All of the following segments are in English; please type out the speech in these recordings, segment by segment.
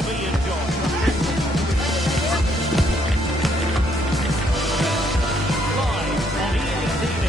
to be enjoyed. Live on EA TV.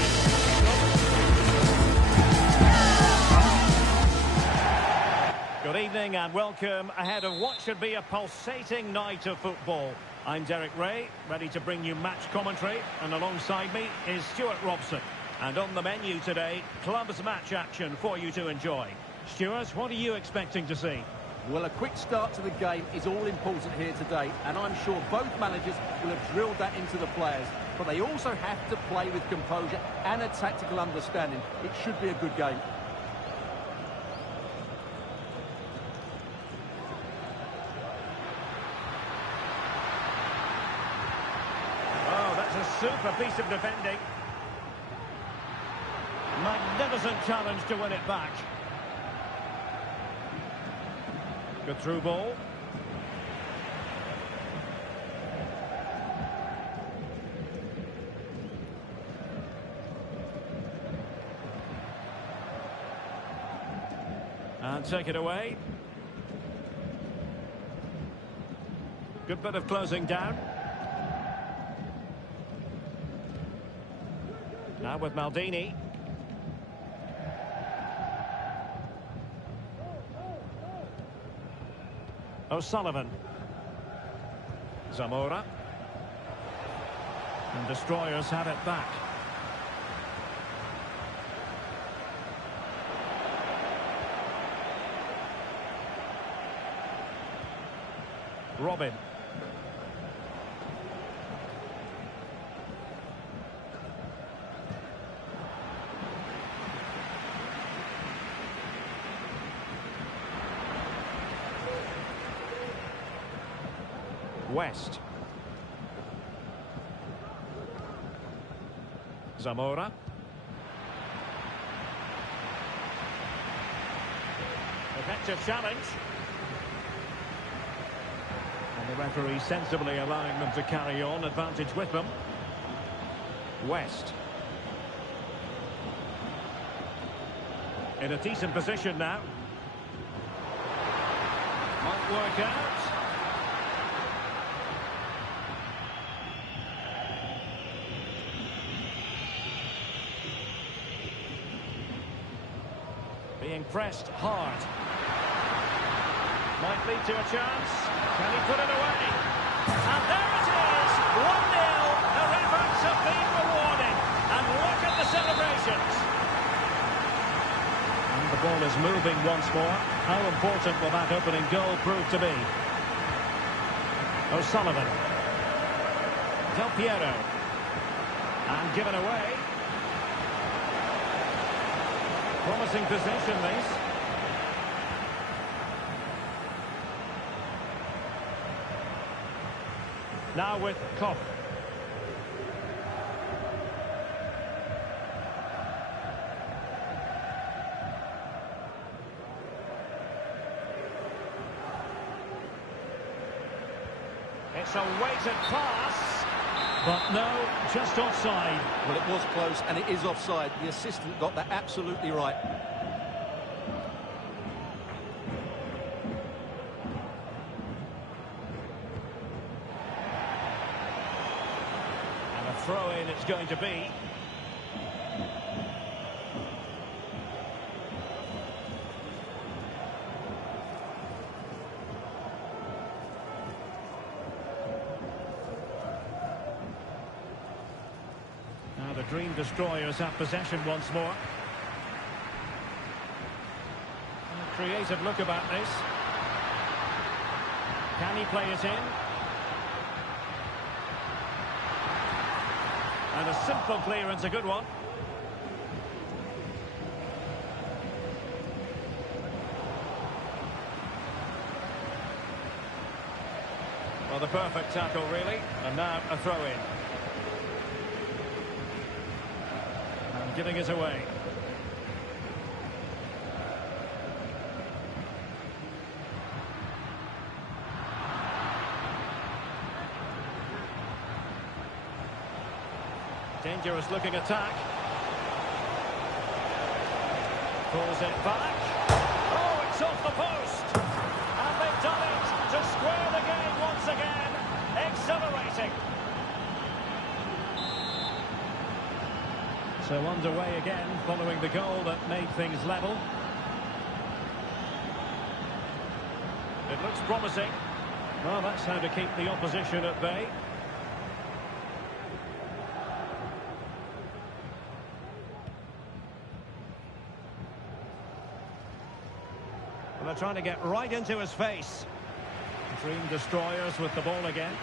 Good evening and welcome ahead of what should be a pulsating night of football. I'm Derek Ray, ready to bring you match commentary, and alongside me is Stuart Robson. And on the menu today, clubs match action for you to enjoy. Stuart, what are you expecting to see? Well, a quick start to the game is all important here today, and I'm sure both managers will have drilled that into the players. But they also have to play with composure and a tactical understanding. It should be a good game. Oh, that's a super piece of defending. Magnificent challenge to win it back. Good through ball. And take it away. Good bit of closing down. Now with Maldini. O'Sullivan. Zamora. And Destroyers have it back. Robin. West. Zamora. Effective challenge. And the referee sensibly allowing them to carry on, advantage with them. West. In a decent position now. Might work out. Being pressed hard. Might lead to a chance. Can he put it away? And there it is! 1-0. The efforts have been rewarded. And look at the celebrations. And the ball is moving once more. How important will that opening goal prove to be? O'Sullivan. Del Piero. And given away. Promising possession, this. Now with Koch. It's a weighted pass. But no, just offside. Well, it was close, and it is offside. The assistant got that absolutely right. And a throw-in it's going to be. The Dream Destroyers have possession once more. A creative look about this. Can he play it in? And a simple clearance, a good one. Well, the perfect tackle, really. And now a throw-in. Giving it away. Dangerous looking attack. Pulls it back. Oh, it's off the post. And they've done it to So underway again, following the goal that made things level. It looks promising. Well, that's how to keep the opposition at bay. Well, they're trying to get right into his face. Dream destroyers with the ball again.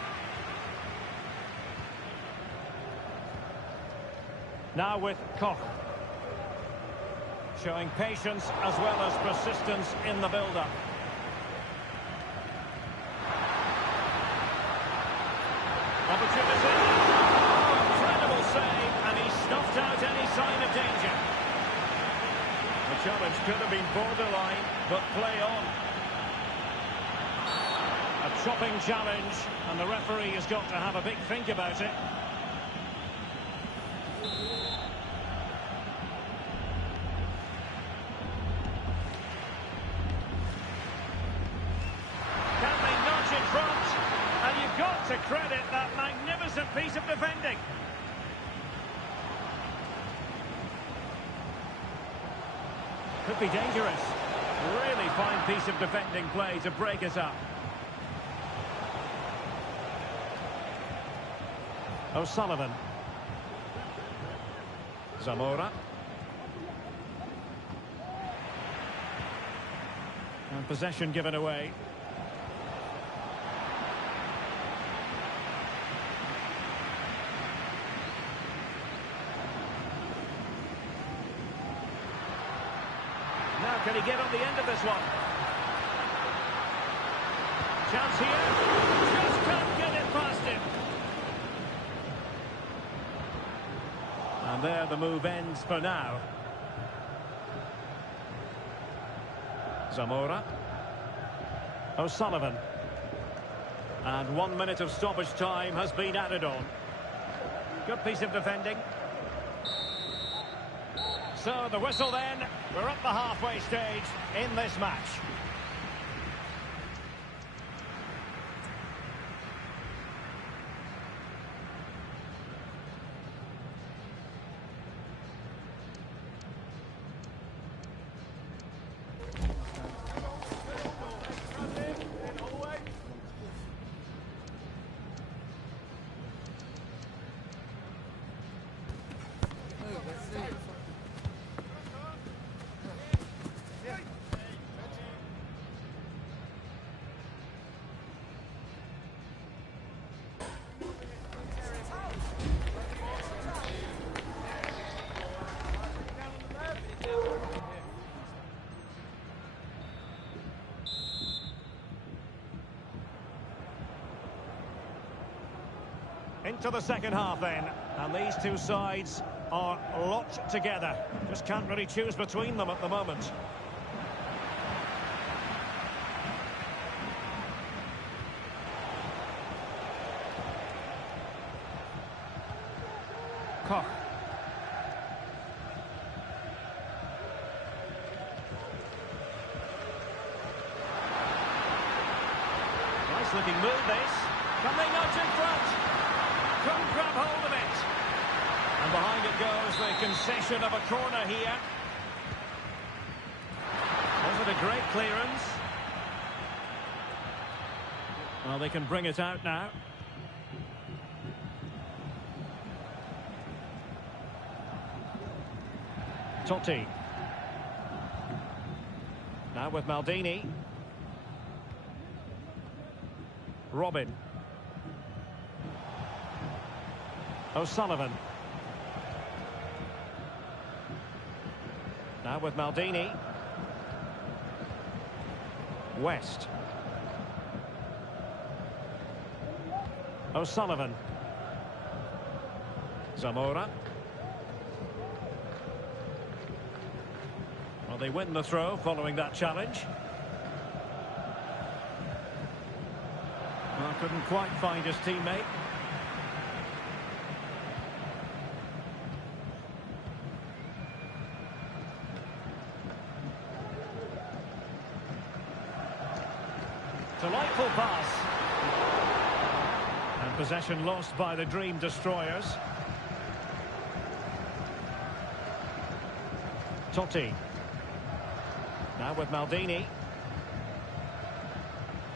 Now with Koch. Showing patience as well as persistence in the build-up. Opportunity. Oh, incredible save, and he snuffed out any sign of danger. The challenge could have been borderline, but play on. A chopping challenge, and the referee has got to have a big think about it. Can they nudge in front? And you've got to credit that magnificent piece of defending. Could be dangerous. Really fine piece of defending play to break us up. O'Sullivan. Zamora. And possession given away. Now can he get on the end of this one? Chance here. Just can't get it past him. And there the move ends for now. Zamora. O'Sullivan. And 1 minute of stoppage time has been added on. Good piece of defending. So the whistle then. We're at the halfway stage in this match. Into the second half then, and these two sides are locked together. Just can't really choose between them at the moment. Koch. Nice looking move this. Can they nudge in front? Couldn't grab hold of it. And behind it goes the concession of a corner here. Was it a great clearance? Well, they can bring it out now. Totti. Now with Maldini. Robin. O'Sullivan. Now with Maldini. West. O'Sullivan. Zamora. Well, they win the throw following that challenge. Well, couldn't quite find his teammate. Delightful pass. And possession lost by the Dream Destroyers. Totti. Now with Maldini.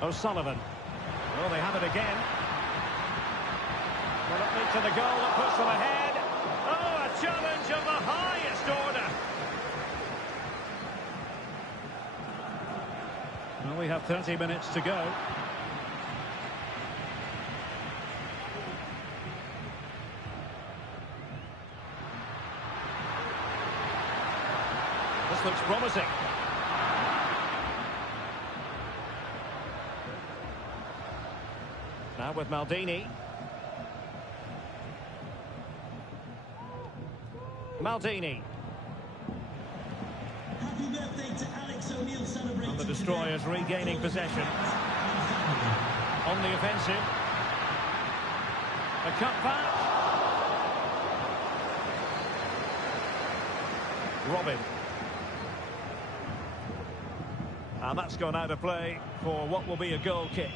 O'Sullivan. Oh, they have it again. Will it lead to the goal that puts them ahead? Oh, a challenge of the highest order. Well, we have 30 minutes to go. This looks promising. Now with Maldini. Maldini. Happy birthday to Alex O'Neill celebrating. And the Destroyers regaining possession. On the offensive. A cut back. Robin. And that's gone out of play for what will be a goal kick.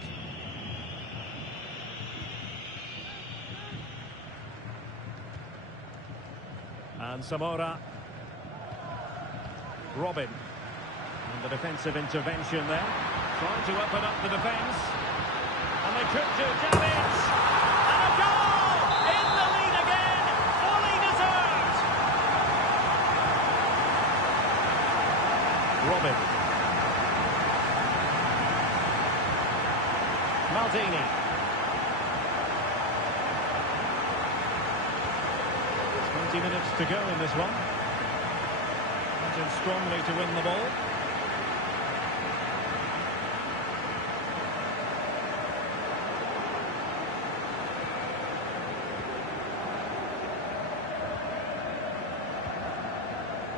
And Zamora. Robin. And the defensive intervention there. Trying to open up the defence. And they could do damage. And a goal! In the lead again! Fully deserved! Robin. Maldini. 20 minutes to go in this one. Hunting strongly to win the ball.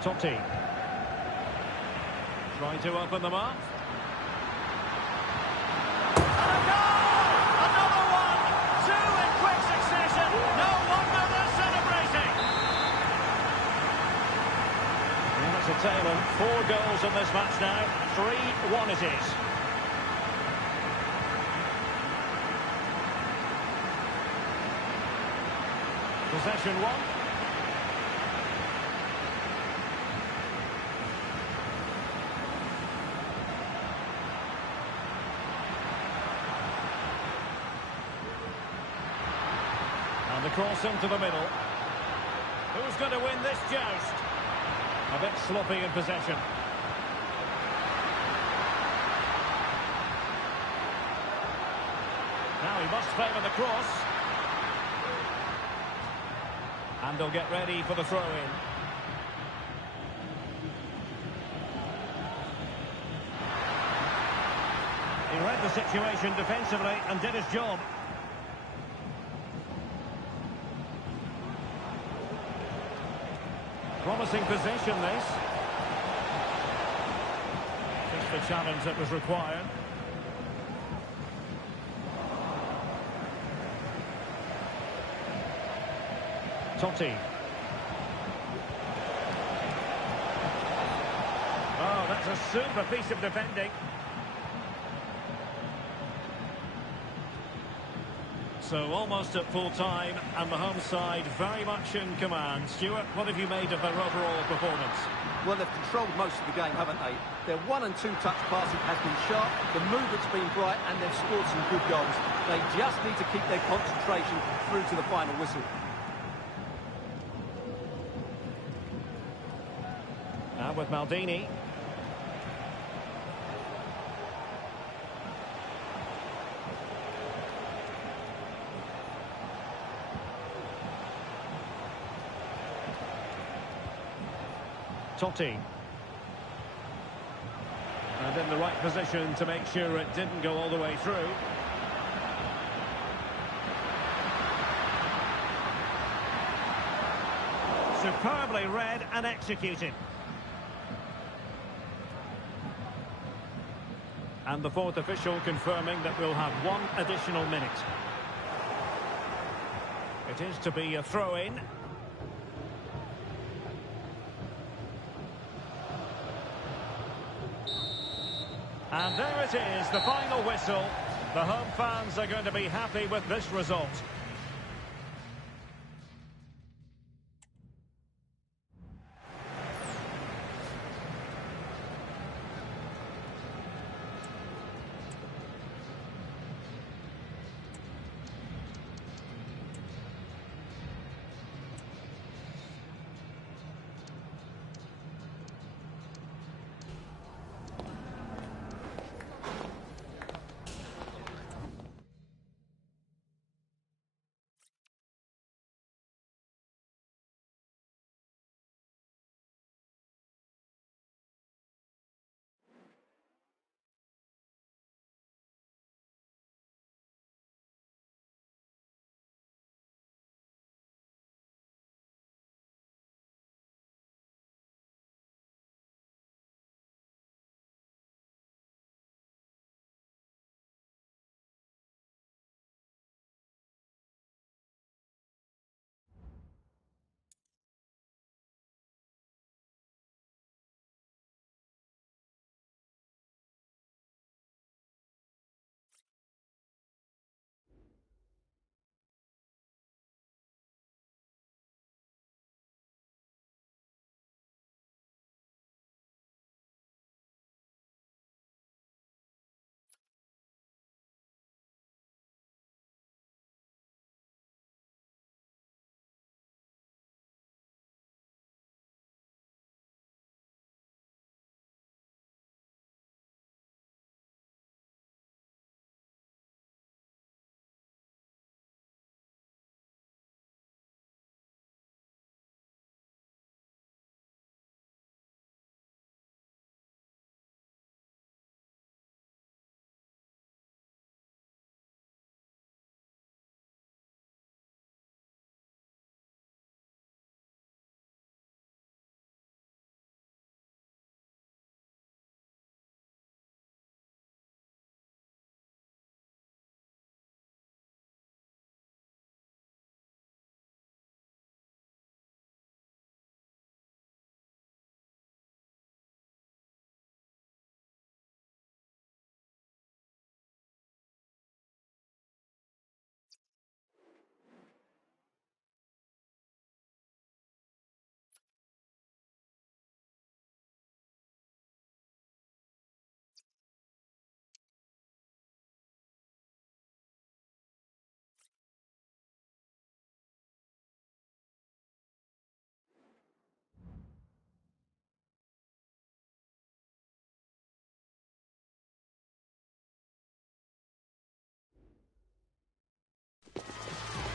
Totti. Trying to open them up. And a goal! Another one! Two in quick succession. No wonder they're celebrating. And that's a tale of 4 goals in this match now. 3-1 it is. Possession 1. And the cross into the middle. Who's going to win this joust? A bit sloppy in possession. Now he must favour the cross. And they'll get ready for the throw-in. He read the situation defensively and did his job. Promising position, this. Just the challenge that was required. Totti. Oh, that's a super piece of defending. So almost at full time, and the home side very much in command. Stuart, what have you made of their overall performance? Well, they've controlled most of the game, haven't they? Their 1- and 2-touch passing has been sharp, the movement's been bright, and they've scored some good goals. They just need to keep their concentration through to the final whistle. Now with Maldini. Totti. And in the right position to make sure it didn't go all the way through. Superbly read and executed. And the fourth official confirming that we'll have 1 additional minute. It is to be a throw-in. And there it is, the final whistle. The home fans are going to be happy with this result.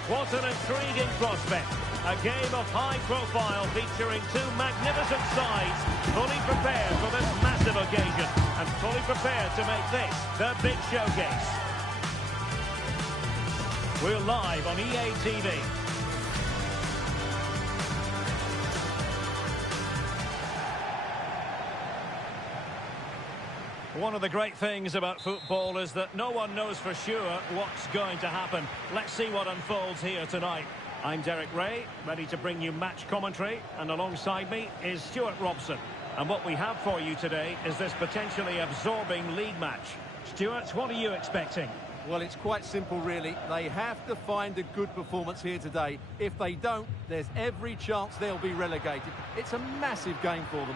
What an intriguing prospect. A game of high profile featuring two magnificent sides, fully prepared for this massive occasion and fully prepared to make this the big showcase. We're live on EA TV. One of the great things about football is that no one knows for sure what's going to happen. Let's see what unfolds here tonight. I'm Derek Ray, ready to bring you match commentary, and alongside me is Stuart Robson. And what we have for you today is this potentially absorbing league match. Stuart, what are you expecting? Well, it's quite simple, really. They have to find a good performance here today. If they don't, there's every chance they'll be relegated. It's a massive game for them.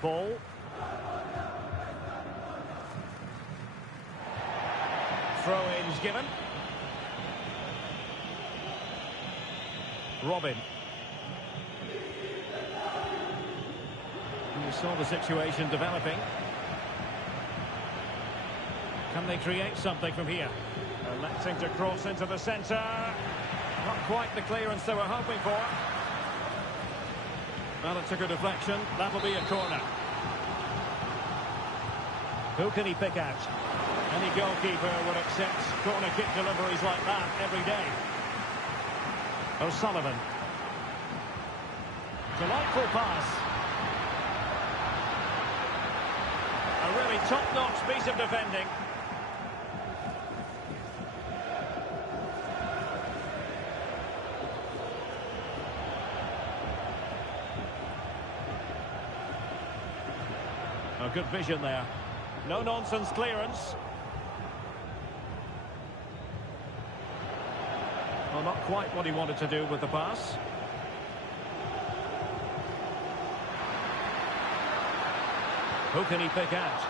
Ball. Throw-ins given. Robin. You saw the situation developing. Can they create something from here? Electing to cross into the centre. Not quite the clearance they were hoping for. Well, it took a deflection. That'll be a corner. Who can he pick out? Any goalkeeper would accept corner kick deliveries like that every day. O'Sullivan. Delightful pass. A really top-notch piece of defending. A good vision there. No-nonsense clearance. Well, not quite what he wanted to do with the pass. Who can he pick out?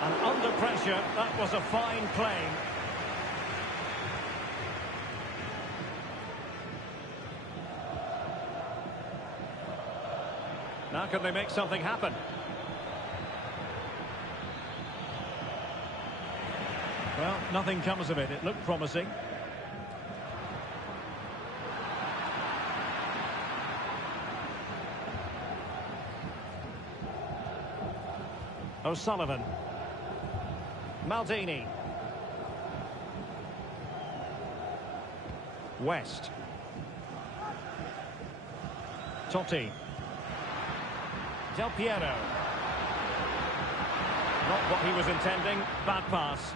And under pressure, that was a fine claim. Now can they make something happen? Well, nothing comes of it. It looked promising. O'Sullivan. Maldini. West. Totti. Del Piero. Not what he was intending. Bad pass.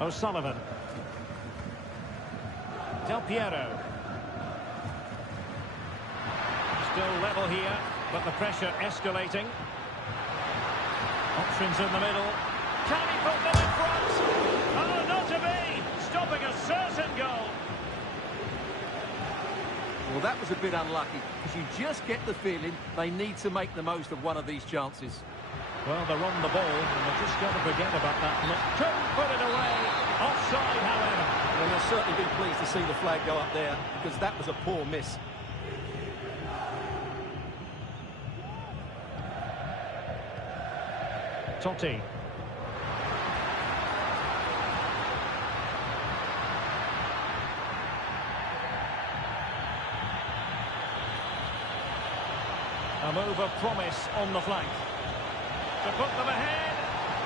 O'Sullivan. Del Piero. Still level here, but the pressure escalating. Options in the middle. Can he put them in front? Oh, not to be! Stopping a certain goal. Well, that was a bit unlucky, because you just get the feeling they need to make the most of one of these chances. Well, they're on the ball, and they've just got to forget about that. Couldn't put it away. Offside, however. Well, they'll certainly be pleased to see the flag go up there, because that was a poor miss. Totti. A move of promise on the flank. To put them ahead,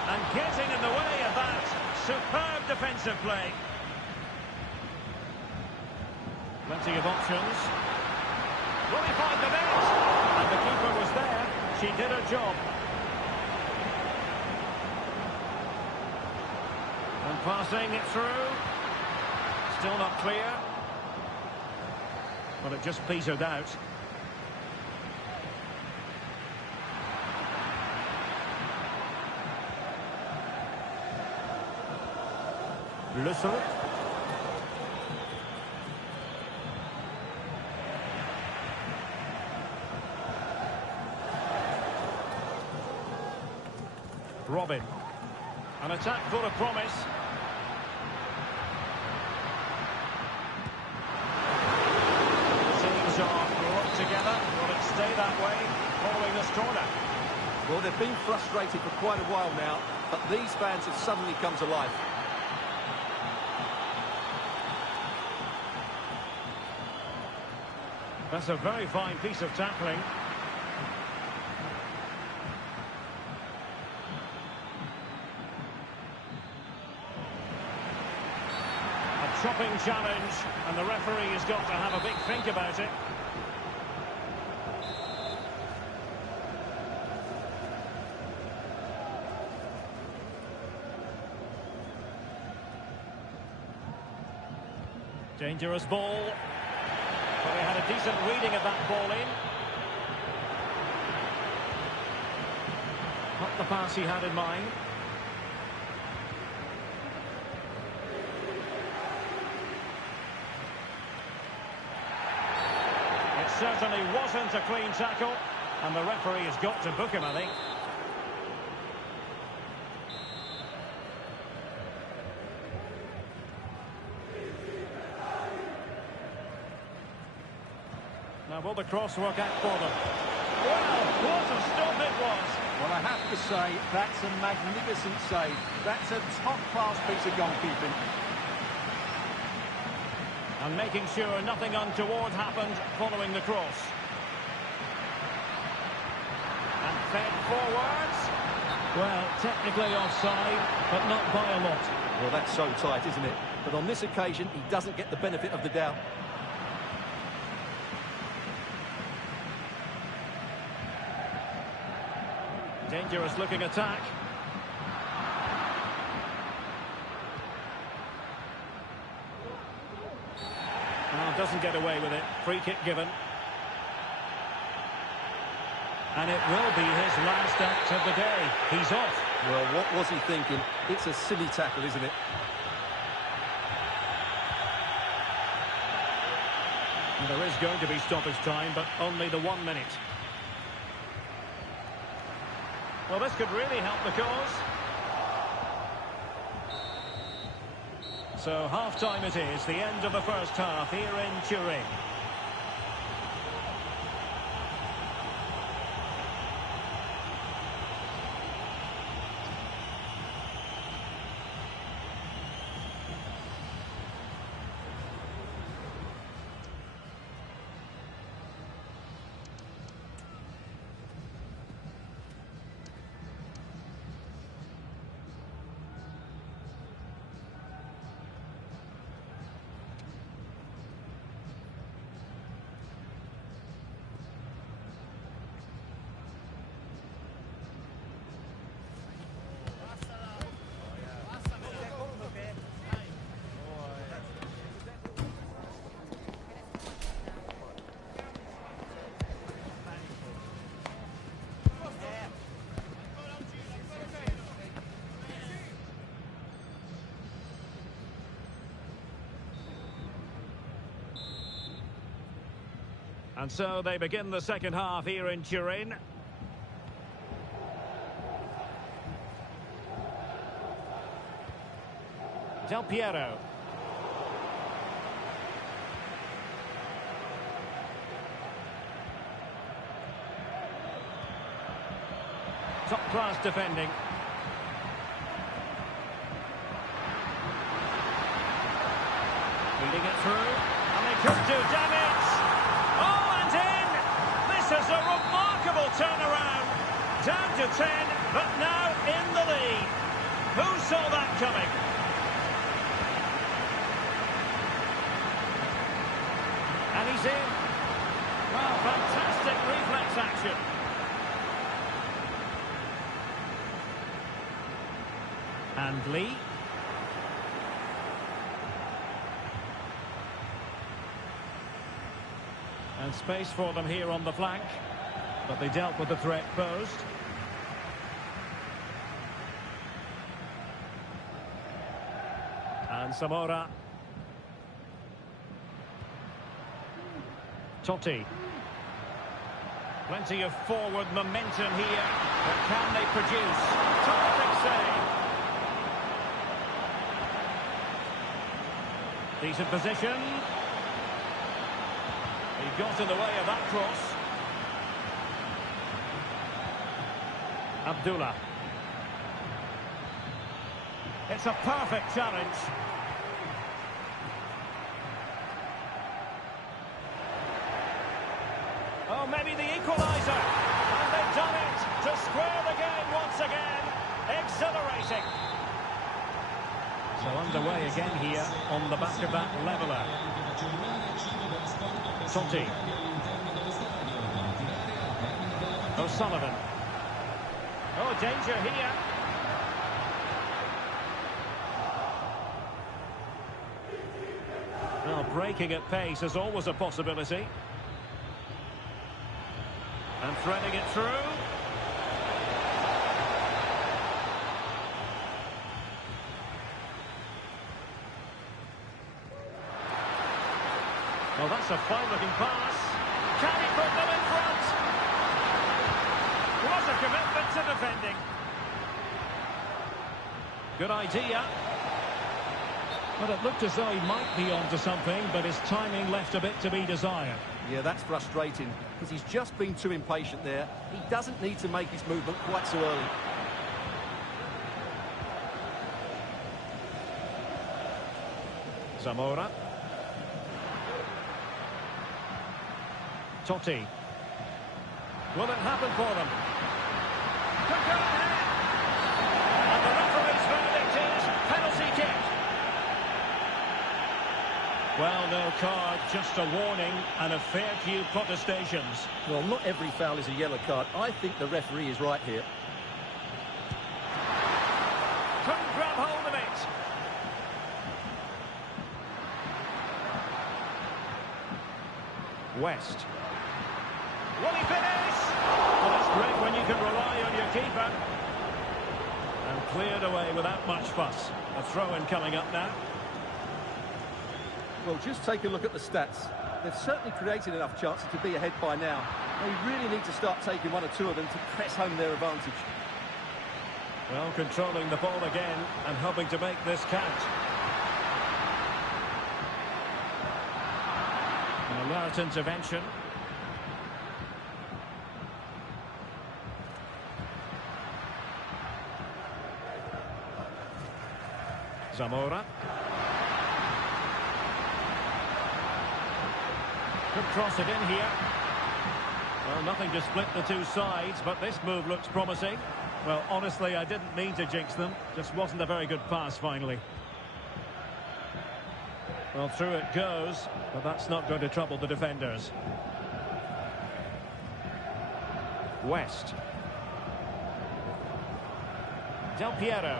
and getting in the way of that. Superb defensive play. Plenty of options. Will he find the net? And the keeper was there. She did her job. And passing it through. Still not clear. Well, it just petered out. Lussel. Robin. An attack full of promise. Teams are brought together. Will it stay that way following this corner? Well, they've been frustrated for quite a while now, but these fans have suddenly come to life. That's a very fine piece of tackling. A chopping challenge, and the referee has got to have a big think about it. Dangerous ball. But he had a decent reading of that ball in. Not the pass he had in mind. It certainly wasn't a clean tackle, and the referee has got to book him, I think. Now, will the cross work out for them? Well, what a stop it was! Well, I have to say, that's a magnificent save. That's a top-class piece of goalkeeping. And making sure nothing untoward happened following the cross. And fed forwards. Well, technically offside, but not by a lot. Well, that's so tight, isn't it? But on this occasion, he doesn't get the benefit of the doubt. Dangerous looking attack. Oh, doesn't get away with it. Free kick given. And it will be his last act of the day. He's off. Well, what was he thinking? It's a silly tackle, isn't it? And there is going to be stoppage time, but only the 1 minute. Well, this could really help the cause. So half-time it is, the end of the first half here in Turin. And so they begin the second half here in Turin. Del Piero. Top-class defending. Leading it through. And they could do damage. Oh, and in! This is a remarkable turnaround. Down to 10, but now in the lead. Who saw that coming? And he's in. Wow, fantastic reflex action. And Lee. And space for them here on the flank. But they dealt with the threat posed. And Zamora. Totti. Plenty of forward momentum here, but can they produce? Terrific save. Decent position. He got in the way of that cross. Abdullah. It's a perfect challenge. Oh, maybe the equaliser. And they've done it to square the game once again. Exhilarating. So underway again here on the back of that leveller. Totti. O'Sullivan. Oh, danger here. Well, breaking at pace is always a possibility. And threading it through. Well, that's a fine-looking pass. Can he put them in front? What a commitment to defending. Good idea. Well, it looked as though he might be onto something, but his timing left a bit to be desired. Yeah, that's frustrating, because he's just been too impatient there. He doesn't need to make his movement quite so early. Zamora. Totti. Will it happen for them? Could go ahead. And the referee's verdict is penalty kick. Well, no card, just a warning and a fair few protestations. Well, not every foul is a yellow card. I think the referee is right here. Couldn't grab hold of it. West. Will he finish? Well, that's great when you can rely on your keeper. And cleared away without much fuss. A throw-in coming up now. Well, just take a look at the stats. They've certainly created enough chances to be ahead by now. They really need to start taking one or two of them to press home their advantage. Well, controlling the ball again and hoping to make this count. An alert intervention. Zamora. Could cross it in here. Well, nothing to split the two sides, but this move looks promising. Well, honestly, I didn't mean to jinx them. Just wasn't a very good pass, finally. Well, through it goes, but that's not going to trouble the defenders. West. Del Piero.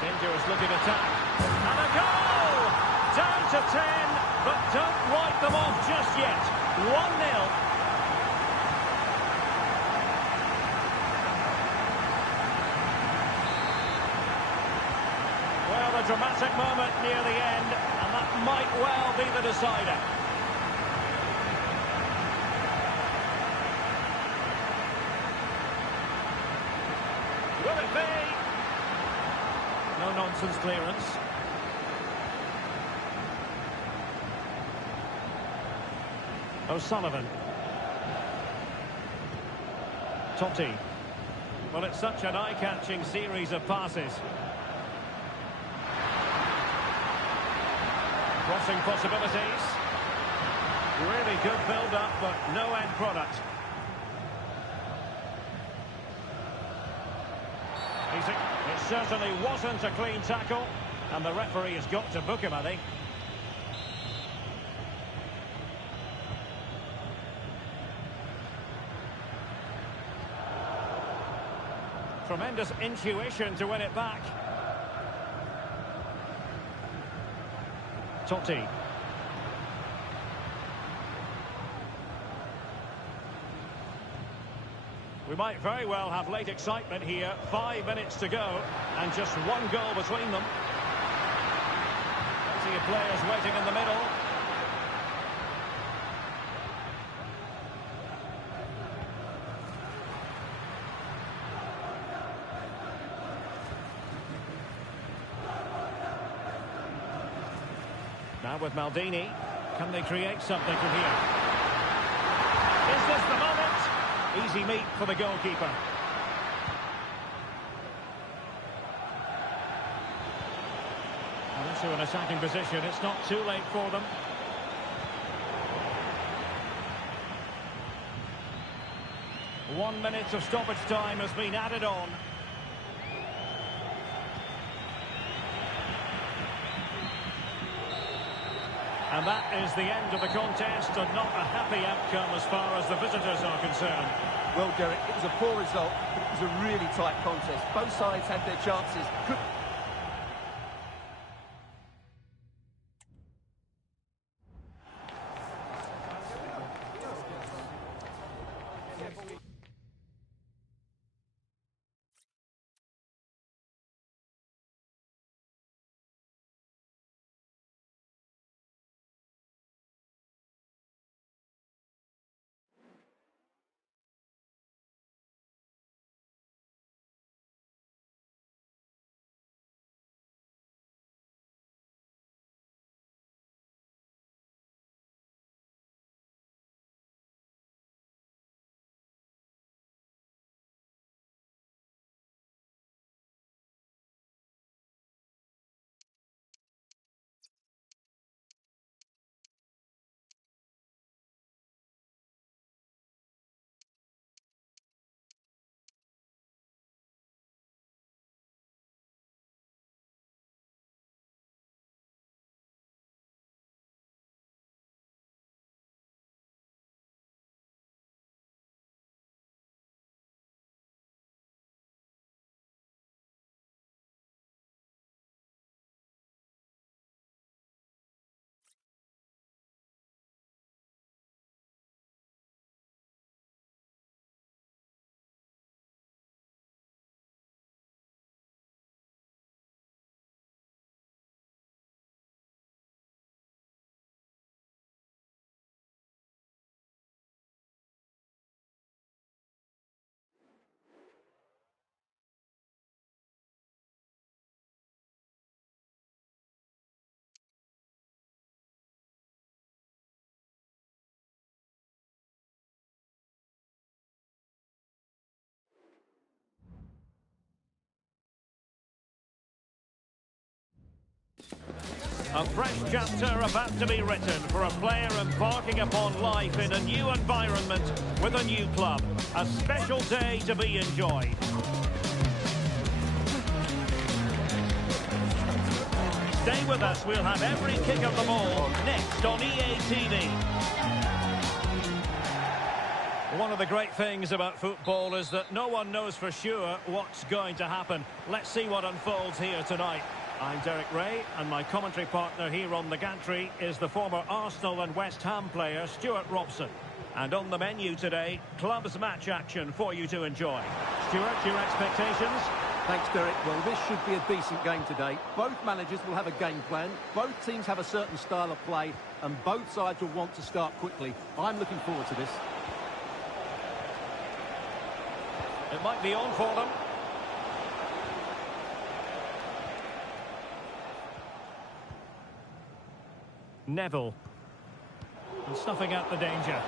Dangerous looking attack. And a goal! Down to 10, but don't write them off just yet. 1-0. Well, a dramatic moment near the end, and that might well be the decider. Will it be? No nonsense clearance. O'Sullivan. Totti. Well, it's such an eye-catching series of passes. Crossing possibilities. Really good build-up, but no end product. It certainly wasn't a clean tackle, and the referee has got to book him, I think. Tremendous intuition to win it back. Totti. We might very well have late excitement here. 5 minutes to go, and just one goal between them. Plenty of players waiting in the middle. Now with Maldini. Can they create something from here? Is this the moment? Easy meat for the goalkeeper. And into an attacking position. It's not too late for them. One minute of stoppage time has been added on. And that is the end of the contest, and not a happy outcome as far as the visitors are concerned. Well, Derek, it was a poor result, but it was a really tight contest. Both sides had their chances. A fresh chapter about to be written for a player embarking upon life in a new environment with a new club. A special day to be enjoyed. Stay with us, we'll have every kick of the ball next on EA TV. One of the great things about football is that no one knows for sure what's going to happen. Let's see what unfolds here tonight. I'm Derek Ray, and my commentary partner here on the gantry is the former Arsenal and West Ham player Stuart Robson. And on the menu today, clubs match action for you to enjoy. Stuart, your expectations? Thanks, Derek. Well, this should be a decent game today. Both managers will have a game plan. Both teams have a certain style of play, and both sides will want to start quickly. I'm looking forward to this. It might be on for them. Neville. And snuffing out the danger.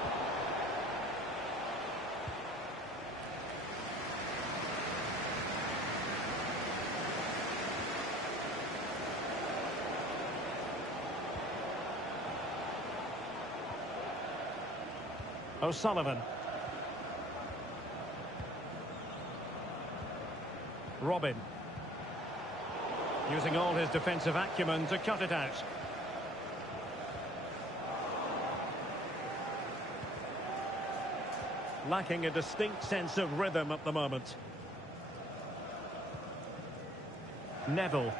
O'Sullivan. Robin. Using all his defensive acumen to cut it out. Lacking a distinct sense of rhythm at the moment. Neville.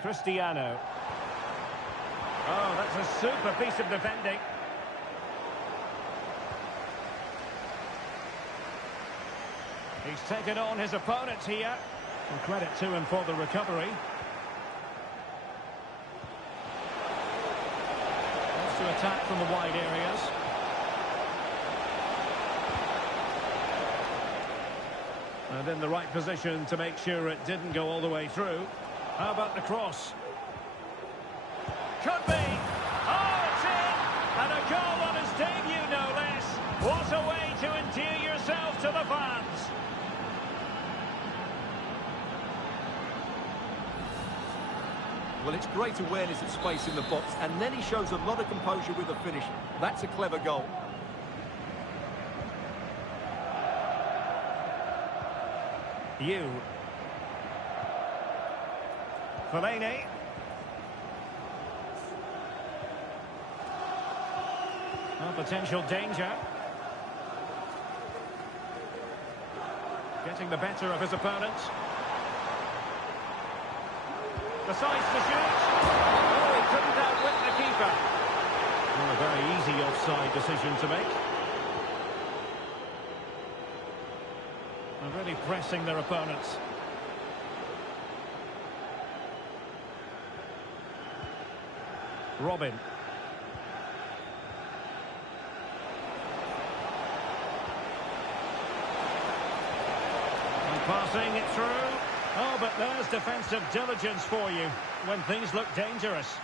Cristiano. Oh, that's a super piece of defending. He's taken on his opponents here. And credit to him for the recovery. Wants to attack from the wide areas. And in the right position to make sure it didn't go all the way through. How about the cross? Could be. Oh, it's in! And a goal on his debut, no less. What a way to endear yourself to the fans. Well, it's great awareness of space in the box, and then he shows a lot of composure with the finish. That's a clever goal. Fellaini. Well, potential danger. Getting the better of his opponent. The size to shoot. Oh, he couldn't outwit the keeper. Well, a very easy offside decision to make. And really pressing their opponents. Robin. And passing it through. Oh, but there's defensive diligence for you when things look dangerous.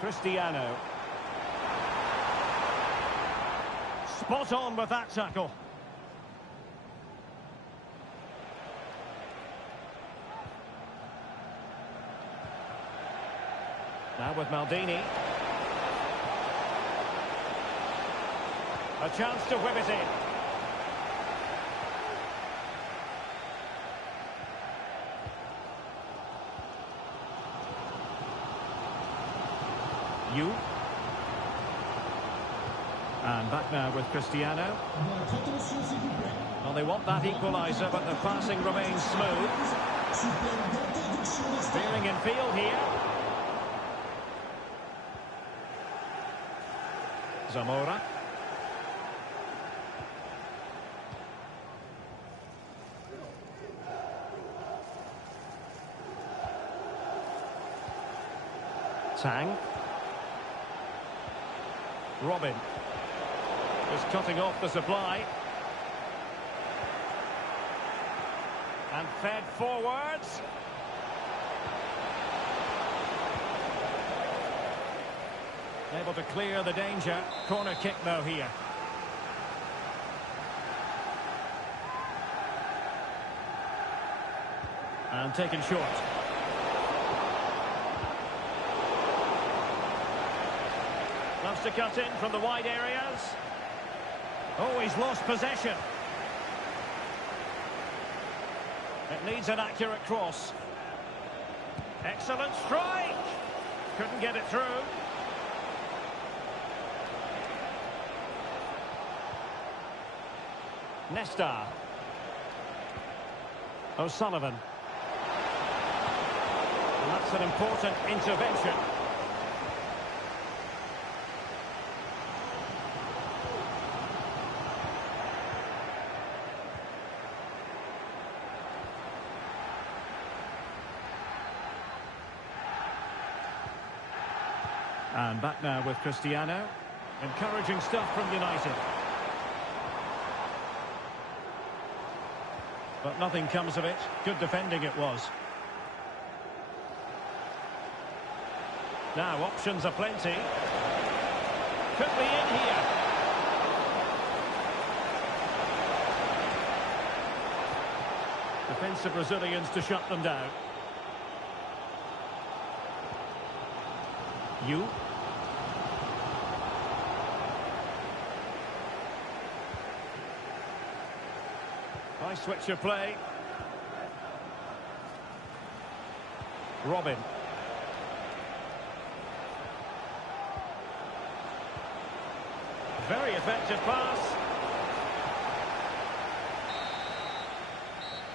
Cristiano. Spot on with that tackle. Now with Maldini. A chance to whip it in. And back now with Cristiano. Well, they want that equaliser, but the passing remains smooth. Veering in field here. Zamora. Tang. Robin is cutting off the supply. And fed forwards. Able to clear the danger. Corner kick though here. And taken short. Loves to cut in from the wide areas. Oh, he's lost possession. It needs an accurate cross. Excellent strike. Couldn't get it through. Nesta. O'Sullivan. And that's an important intervention. And back now with Cristiano. Encouraging stuff from United. But nothing comes of it. Good defending it was. Now options are plenty. Could be in here. Defensive Brazilians to shut them down. Nice switch of play. Robin. Very effective pass.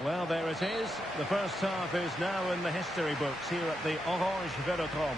Well, there it is. The first half is now in the history books here at the Orange Velodrome.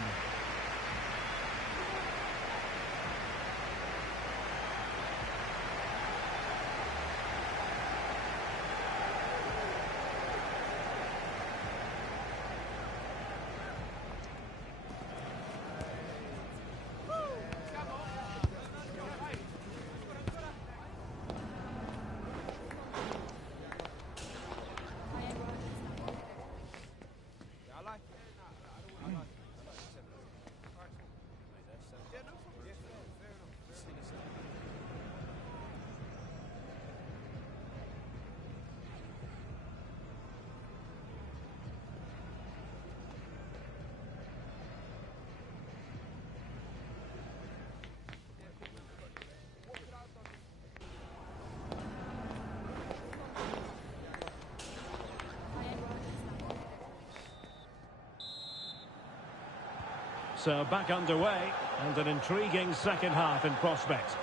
So back underway, and an intriguing second half in prospect.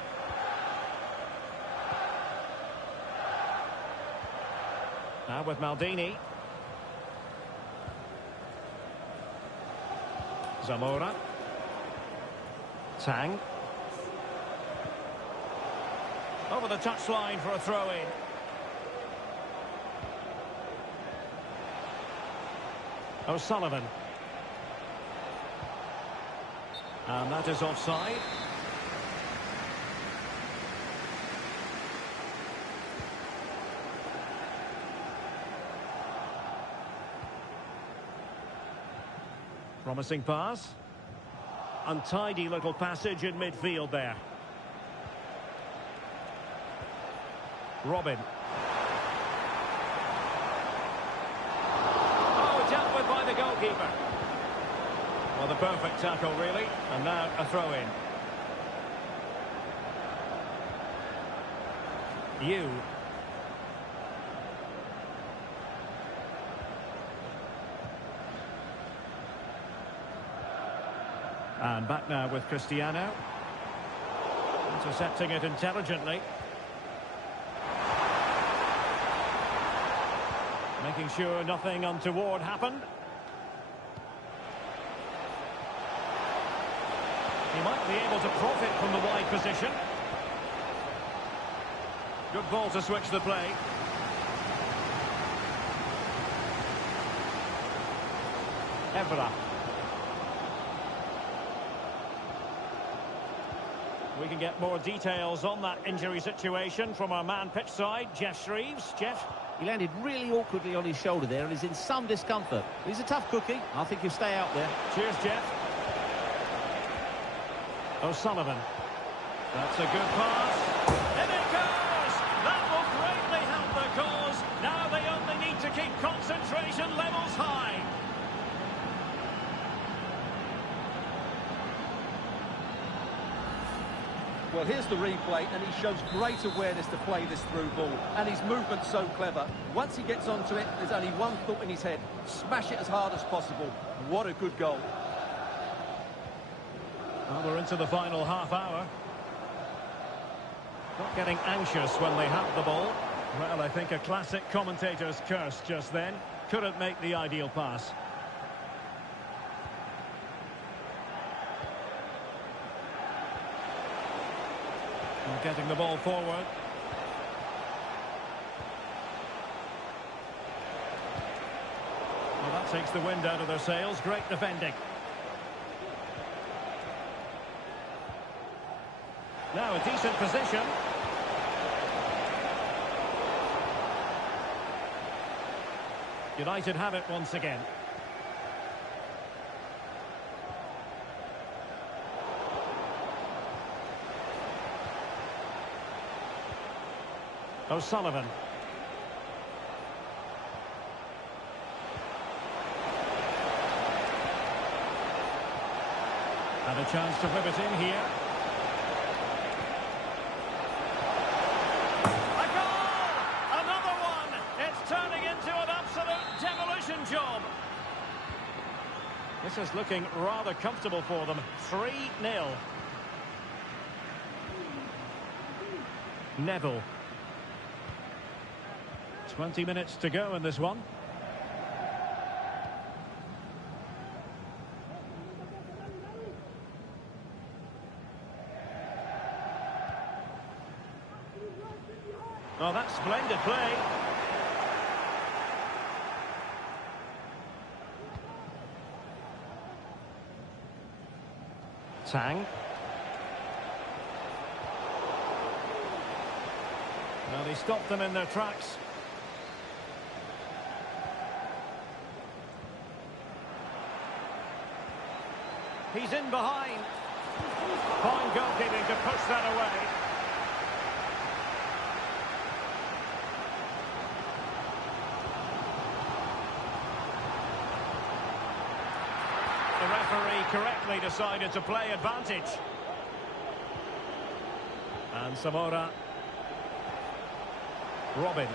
Now with Maldini. Zamora. Tang. Over the touchline for a throw-in. O'Sullivan. And that is offside. Promising pass. Untidy little passage in midfield there. Robin. Oh, dealt with by the goalkeeper. Well, the perfect tackle, really. And now a throw-in. Yu. And back now with Cristiano. Intercepting it intelligently. Making sure nothing untoward happened. He might be able to profit from the wide position. Good ball to switch the play. Evra. We can get more details on that injury situation from our man pitch side, Jeff Shreves. Jeff? He landed really awkwardly on his shoulder there and is in some discomfort. He's a tough cookie. I think he'll stay out there. Cheers, Jeff. O'Sullivan. That's a good pass. In it goes! That will greatly help the cause. Now they only need to keep concentration levels high. Well, here's the replay, and he shows great awareness to play this through ball. And his movement's so clever. Once he gets onto it, there's only one thought in his head. Smash it as hard as possible. What a good goal. Well, we're into the final half hour. Not getting anxious when they have the ball. Well, I think a classic commentator's curse just then. Couldn't make the ideal pass. And getting the ball forward. Well, that takes the wind out of their sails. Great defending. Now a decent position. United have it once again. O'Sullivan. And a chance to whip it in here. A goal! Another one! It's turning into an absolute demolition job. This is looking rather comfortable for them. 3-0. Neville. 20 minutes to go in this one. Oh, that's splendid play. Tang. Well, he stopped them in their tracks. He's in behind. Fine goalkeeping to push that away. The referee correctly decided to play advantage. And Zamora. Robin.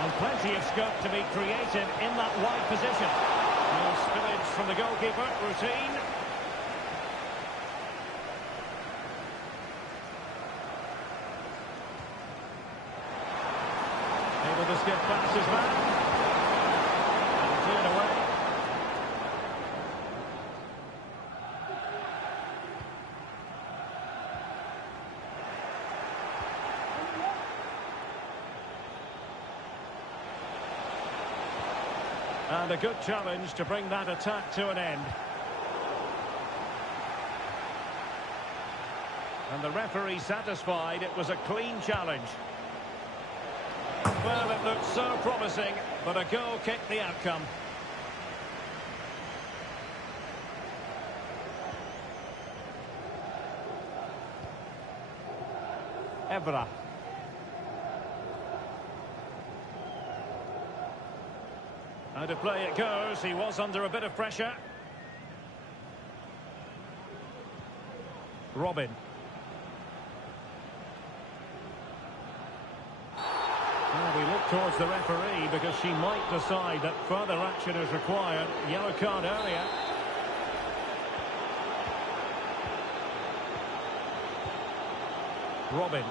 And plenty of scope to be creative in that wide position. No spillage from the goalkeeper. Routine. Able to skip past his man. And cleared away. And a good challenge to bring that attack to an end. And the referee satisfied it was a clean challenge. Well, it looked so promising, but a goal kicked the outcome. Evra. Out of play it goes. He was under a bit of pressure. Robin. Well, we look towards the referee because she might decide that further action is required. Yellow card earlier. Robin.